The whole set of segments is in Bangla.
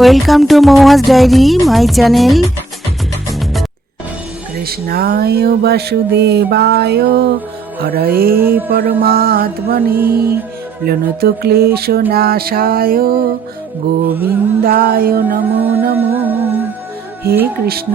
Welcome to Mouhas diary my channel. কৃষ্ণায় বাসুদেবায় হরয়ে পরমাত্মনে প্লুত ক্লেশ নাশায় গোবিন্দায় নমো নমো। হে কৃষ্ণ,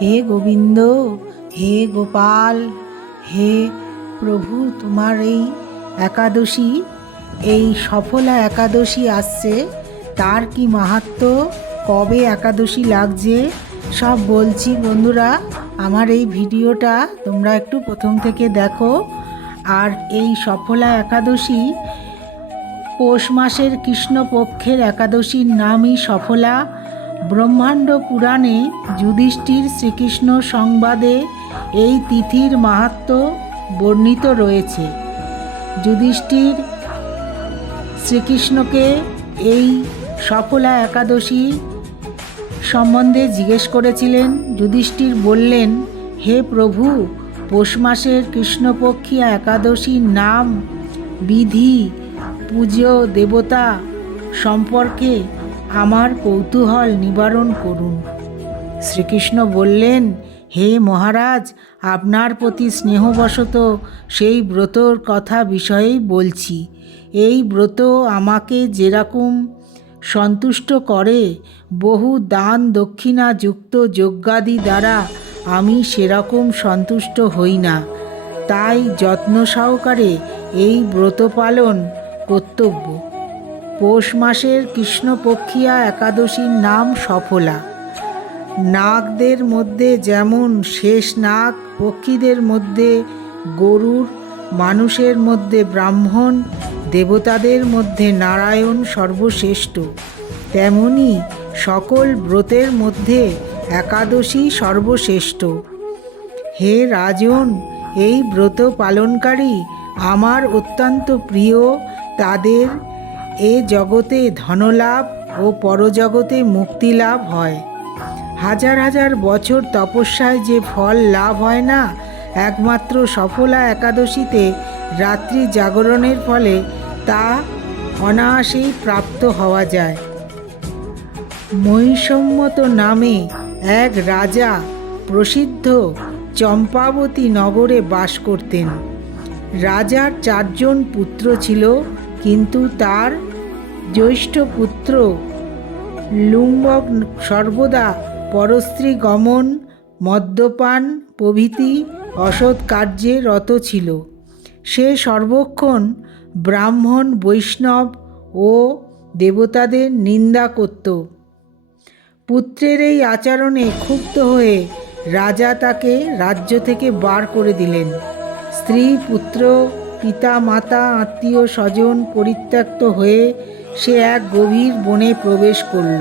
হে গোবিন্দ, হে গোপাল, হে প্রভু, তোমার এই একাদশী, এই সফলা একাদশী আসছে, তার কি মাহাত্ম্য, কবে একাদশী লাগছে সব বলছি বন্ধুরা। আমার এই ভিডিওটা তোমরা একটু প্রথম থেকে দেখো। আর এই সফলা একাদশী পৌষ মাসের কৃষ্ণপক্ষের একাদশীর নামই সফলা। ব্রহ্মাণ্ড পুরাণে যুধিষ্ঠির শ্রীকৃষ্ণ সংবাদে এই তিথির মাহাত্ম্য বর্ণিত রয়েছে। যুধিষ্ঠির শ্রীকৃষ্ণকে এই সফলা একাদশী সম্বন্ধে জিজ্ঞেস করেছিলেন। যুধিষ্ঠির বললেন, হে প্রভু, পৌষ মাসের কৃষ্ণপক্ষী একাদশীর নাম, বিধি, পূজ্য দেবতা সম্পর্কে আমার কৌতূহল নিবারণ করুন। শ্রীকৃষ্ণ বললেন, হে মহারাজ, আপনার প্রতি স্নেহবশত সেই ব্রতর কথা বিষয়েই বলছি। এই ব্রত আমাকে যেরকম সন্তুষ্ট করে, বহু দান দক্ষিণা যুক্ত যজ্ঞাদি দ্বারা আমি সেরকম সন্তুষ্ট হই না। তাই যত্ন সহকারে এই ব্রত পালন কর্তব্য। পৌষ মাসের কৃষ্ণপক্ষিয়া একাদশীর নাম সফলা। নাগদের মধ্যে যেমন শেষ নাগ, পক্ষীদের মধ্যে গরুড়, মানুষের মধ্যে ব্রাহ্মণ, দেবতাদের মধ্যে নারায়ণ সর্বশ্রেষ্ঠ, তেমনি সকল ব্রতের মধ্যে একাদশী সর্বশ্রেষ্ঠ। হে রাজন, এই ব্রত পালনকারী আমার অত্যন্ত প্রিয়। তাদের এ জগতে ধনলাভ ও পরজগতে মুক্তিলাভ হয়। হাজার হাজার বছর তপস্যায় যে ফল লাভ হয় না, একমাত্র সফলা একাদশীতে রাত্রি জাগরণের ফলে তা অনায়াসেই প্রাপ্ত হওয়া যায়। মহিষম্মত নামে এক রাজা প্রসিদ্ধ চম্পাবতী নগরে বাস করতেন। রাজার 4 জন পুত্র ছিল, কিন্তু তার জ্যৈষ্ঠ পুত্র লুম্বক সর্বদা পরস্ত্রী গমন, মদ্যপান প্রভৃতি অসৎ কার্যে রত ছিল। সে সর্বক্ষণ ব্রাহ্মণ, বৈষ্ণব ও দেবতাদের নিন্দা করত। পুত্রের এই আচরণে ক্ষুব্ধ হয়ে রাজা তাকে রাজ্য থেকে বার করে দিলেন। স্ত্রী, পুত্র, পিতা মাতা, আত্মীয় স্বজন পরিত্যক্ত হয়ে সে এক গভীর বনে প্রবেশ করল।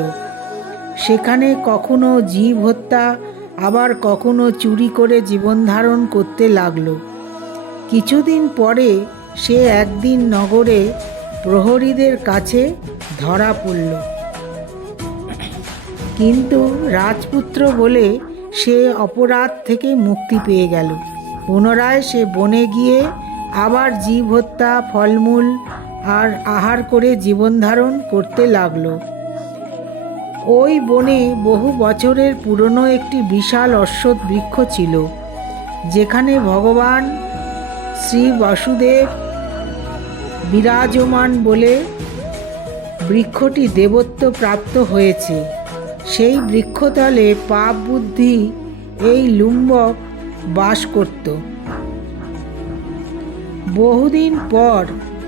সেখানে কখনো জীব হত্যা, আবার কখনো চুরি করে জীবনধারণ করতে লাগল। কিছুদিন পরে সে একদিন নগরে প্রহরীদের কাছে ধরা পড়ল, কিন্তু রাজপুত্র বলে সে অপরাধ থেকে মুক্তি পেয়ে গেল। পুনরায় সে বনে গিয়ে আবার জীব হত্যা, ফলমূল আর আহার করে জীবনধারণ করতে লাগল। ওই বনে বহু বছরের পুরনো একটি বিশাল অশ্বত্থ বৃক্ষ ছিল, যেখানে ভগবান শ্রী বাসুদেব বিরাজমান বলে বৃক্ষটি দেবত্ব প্রাপ্ত হয়েছে। সেই বৃক্ষতলে পাপ বুদ্ধি এই লুম্বক বাস করত। বহুদিন পর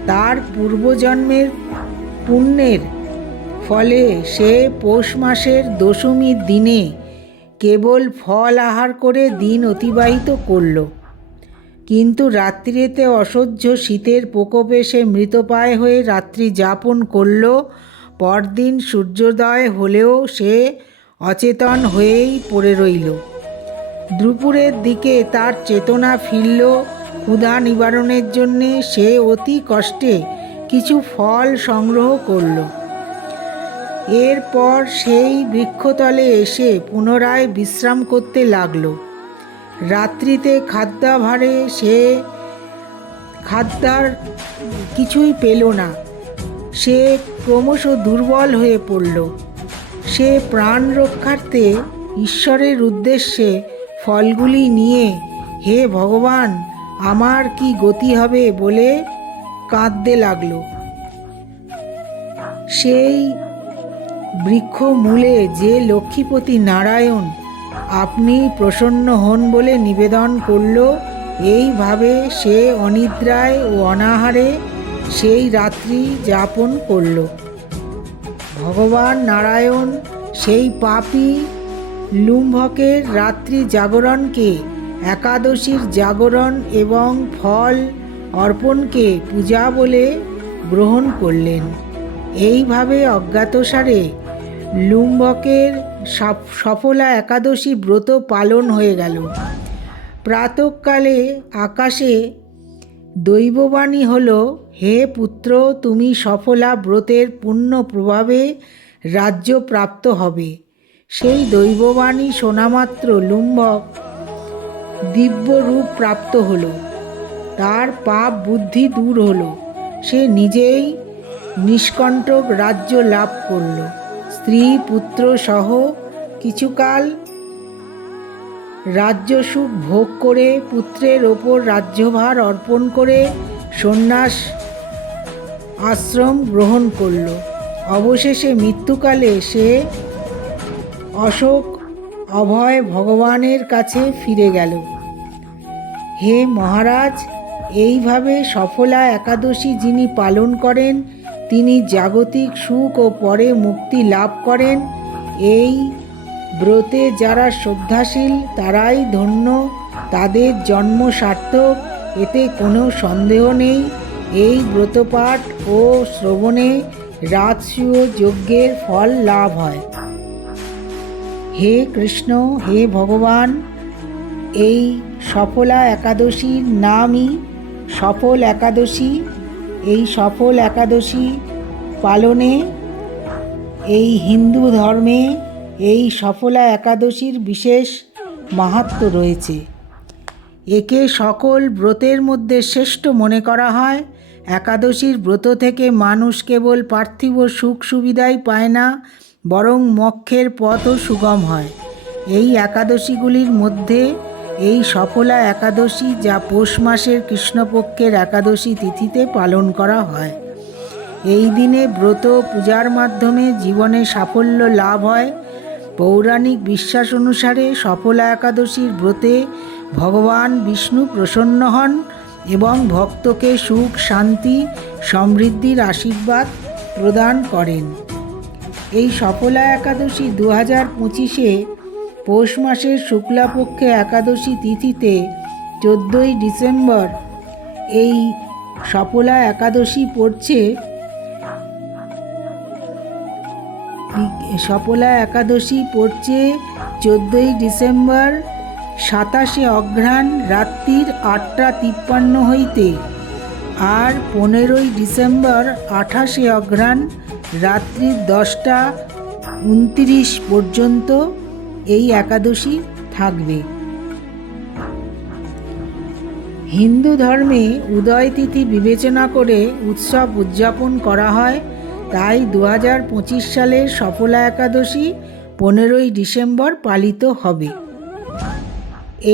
তার পূর্বজন্মের পুণ্যের ফলে সে পৌষ মাসের দশমীর দিনে কেবল ফল আহার করে দিন অতিবাহিত করল। কিন্তু রাত্রিতে অসহ্য শীতের প্রকোপে সে মৃতপ্রায় হয়ে রাত্রি যাপন করল। পরদিন সূর্যোদয় হলেও সে অচেতন হয়েই পড়ে রইল। দুপুরের দিকে তার চেতনা ফিরল। ক্ষুধা নিবারণের জন্যে সে অতি কষ্টে কিছু ফল সংগ্রহ করল। এরপর সেই বৃক্ষতলে এসে পুনরায় বিশ্রাম করতে লাগল। রাত্রিতে খাদ্যাভারে সে খাদ্যার কিছুই পেল না। সে ক্রমশ দুর্বল হয়ে পড়ল। সে প্রাণ রক্ষার্থে ঈশ্বরের উদ্দেশ্যে ফলগুলি নিয়ে হে ভগবান আমার কি গতি হবে বলে কাঁদতে লাগলো। সেই বৃক্ষ মূলে যে লক্ষ্মীপতি নারায়ণ আপনি প্রসন্ন হন বলে নিবেদন করল। এইভাবে সে অনিদ্রায় ও অনাহারে সেই রাত্রি যাপন করল। ভগবান নারায়ণ সেই পাপী লুম্ভকের রাত্রি জাগরণকে একাদশীর জাগরণ এবং ফল অর্পণকে পূজা বলে গ্রহণ করলেন। এইভাবে অজ্ঞাতসারে লুম্ভকের সফলা একাদশী ব্রত পালন হয়ে গেল। প্রাতঃকালে আকাশে দৈববাণী হল, হে পুত্র তুমি সফলা ব্রতের পুণ্য প্রভাবে রাজ্য প্রাপ্ত হবে। সেই দৈববাণী শোনামাত্র লুম্ভক দিব্য রূপ প্রাপ্ত হল। তার পাপ বুদ্ধি দূর হল। সে নিজেই নিষ্কণ্টক রাজ্য লাভ করল। স্ত্রী পুত্র সহ কিছুকাল রাজ্যসুখ ভোগ করে পুত্রের ওপর রাজ্যভার অর্পণ করে সন্ন্যাস আশ্রম গ্রহণ করল। অবশেষে মৃত্যুকালে সে অশোক অভয় ভগবানের কাছে ফিরে গেল। হে মহারাজ, এইভাবে সফলা একাদশী যিনি পালন করেন তিনি জাগতিক সুখ ও পরে মুক্তি লাভ করেন। এই ব্রতে যারা শ্রদ্ধাশীল তারাই ধন্য, তাদের জন্ম সার্থক, এতে কোনো সন্দেহ নেই। এই ব্রতপাঠ ও শ্রবণে রাজসূয় যজ্ঞের ফল লাভ হয়। হে কৃষ্ণ, হে ভগবান, এই সফলা একাদশীর নামই সফল একাদশী। এই সফল একাদশী পালনে এই হিন্দু ধর্মে এই সফলা একাদশীর বিশেষ মাহাত্ম্য রয়েছে। একে সকল ব্রতের মধ্যে শ্রেষ্ঠ মনে করা হয়। একাদশীর ব্রত থেকে মানুষ কেবল পার্থিব সুখ সুবিধাই পায় না, বরং মোক্ষের পথও সুগম হয়। এই একাদশীগুলির মধ্যে এই সফলা একাদশী, যা পৌষ মাসের কৃষ্ণপক্ষের একাদশী তিথিতে পালন করা হয়। এই দিনে ব্রত পূজার মাধ্যমে জীবনে সাফল্য লাভ হয়। পৌরাণিক বিশ্বাস অনুসারে সফলা একাদশীর ব্রতে ভগবান বিষ্ণু প্রসন্ন হন এবং ভক্তকে সুখ শান্তি সমৃদ্ধির আশীর্বাদ প্রদান করেন। এই সফলা একাদশী 2025-এ পৌষ মাসের শুক্লাপক্ষে একাদশী তিথিতে 14ই ডিসেম্বর এই সফলা একাদশী পড়ছে। সফলা একাদশী পড়ছে 14ই ডিসেম্বর 27শে অঘ্রাণ রাত্রির 8টা 53 হইতে, আর 15ই ডিসেম্বর 28শে অঘ্রাণ রাত্রির 10টা 29 পর্যন্ত এই একাদশী থাকবে। হিন্দু ধর্মে উদয় তিথি বিবেচনা করে উৎসব উদযাপন করা হয়। তাই 2025 সালের সফলা একাদশী 15ই ডিসেম্বর পালিত হবে।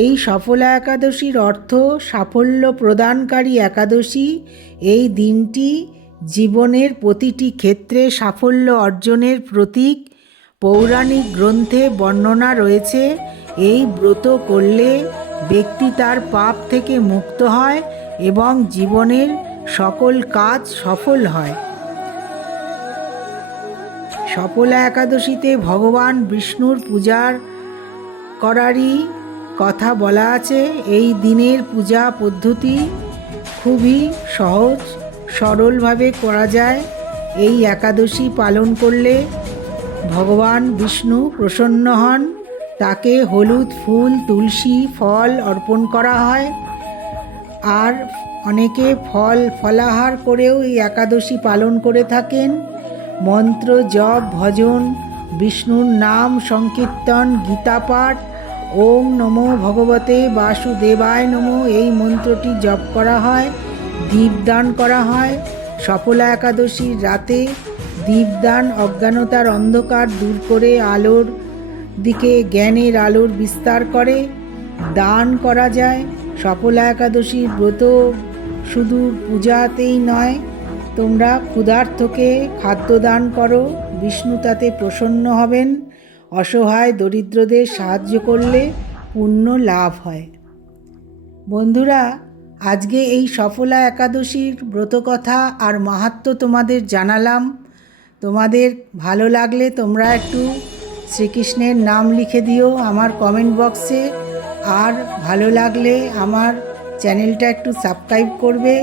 এই সফলা একাদশীর অর্থ সাফল্য প্রদানকারী একাদশী। এই দিনটি জীবনের প্রতিটি ক্ষেত্রে সাফল্য অর্জনের প্রতীক। পৌরাণিক গ্রন্থে বর্ণনা রয়েছে, এই ব্রত করলে ব্যক্তি তার পাপ থেকে মুক্ত হয় এবং জীবনের সকল কাজ সফল হয়। সফলা একাদশীতে ভগবান বিষ্ণুর পূজার করারই কথা বলা আছে। এই দিনের পূজা পদ্ধতি খুবই সহজ সরলভাবে করা যায়। এই একাদশী পালন করলে ভগবান বিষ্ণু প্রসন্ন হন। তাকে হলুদ ফুল তুলসী ফল অর্পণ করা হয়। আর অনেকে ফলাহার করেও এই একাদশী পালন করে থাকেন। মন্ত্র জপ ভজন, বিষ্ণুর নাম সংকীর্তন, গীতা পাঠ, ওম নমো ভগবতে বাসুদেবায় নমো এই মন্ত্রটি জপ করা হয়। দীপদান করা হয়। সফলা একাদশীর রাতে দীপদান অজ্ঞানতার অন্ধকার দূর করে আলোর দিকে জ্ঞানের আলোর বিস্তার করে। দান করা যায়। সফলা একাদশীর ব্রত শুধু পূজাতেই নয়, তোমরা ক্ষুধার্তকে খাদ্য দান করো, বিষ্ণু তাতে প্রসন্ন হবেন। অসহায় দরিদ্রদের সাহায্য করলে পুণ্য লাভ হয়। বন্ধুরা, আজকে এই সফলা একাদশীর ব্রতকথা আর মাহাত্ম্য তোমাদের জানালাম। তোমাদের ভালো লাগলে তোমরা একটু শ্রীকৃষ্ণের নাম লিখে দিও আমার কমেন্ট বক্সে। আর ভালো লাগলে আমার চ্যানেলটা একটু সাবস্ক্রাইব করবে,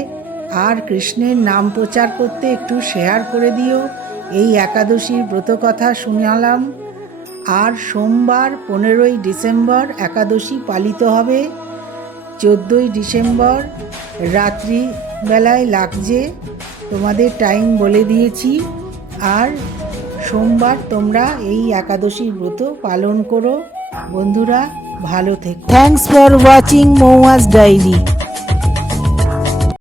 আর কৃষ্ণের নাম প্রচার করতে একটু শেয়ার করে দিও। এই একাদশীর ব্রতকথা শোনালাম। আর সোমবার 15ই ডিসেম্বর একাদশী পালিত হবে। 14ই ডিসেম্বর রাত্রিবেলায় লাগছে, তোমাদের টাইম বলে দিয়েছি। আর সোমবার তোমরা এই একাদশীর ব্রত পালন করো। বন্ধুরা, ভালো থেকো। Thanks for watching Mouhas diary.